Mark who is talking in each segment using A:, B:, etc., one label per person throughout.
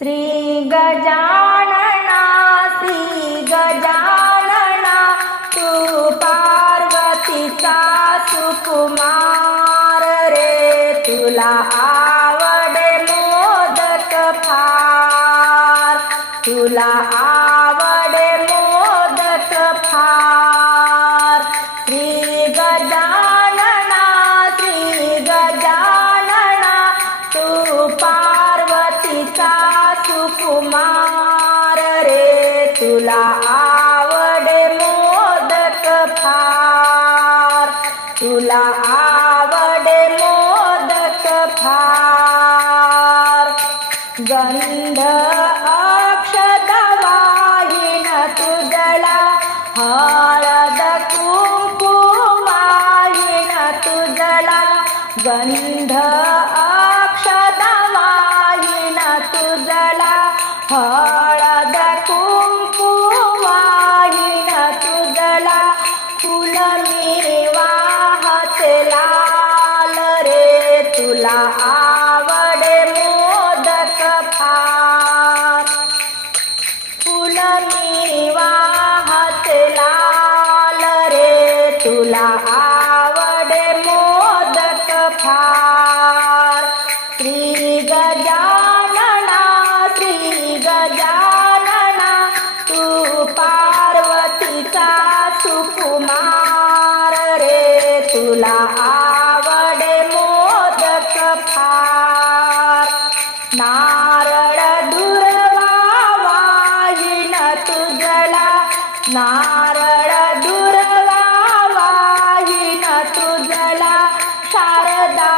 A: श्री गजानना श्री गजानना तू पार्वतीचा सुकुमार रे तुला आवडे मोदक फार तुला तुला आवडे मोदक फार. तुला आवडे मोदक फार. गंध अक्षत वाहिन तुझला हळद कुंकू वाहिन तुझला. गंध Claro. नारळ दुर्वा तुझला शारदा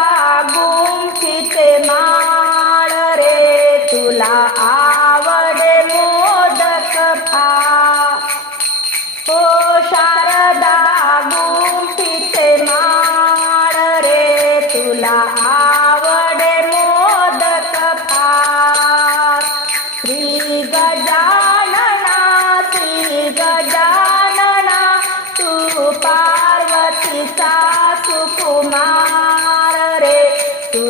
A: गुंफिते माळ रे. तुला आवडे मोदक फा हो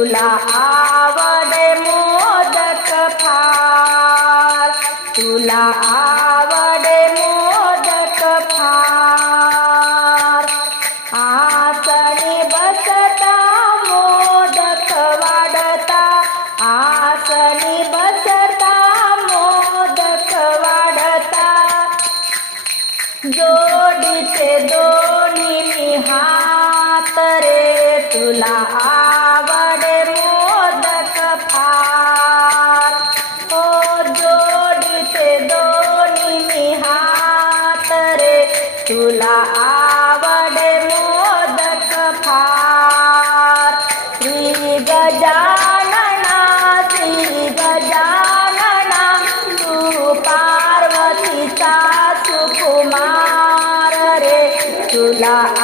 A: तुला आवडे मोदक फार तुला आवडे मोदक फार आसने बसता मोदक वाढता. आसने बसता मोदक वाढता. जोडीचे दोन्ही हात रे तुला तुला आवडे मोदक फार. श्री गजानना श्री गजानना तू पार्वतीचा सुकुमार रे. तुला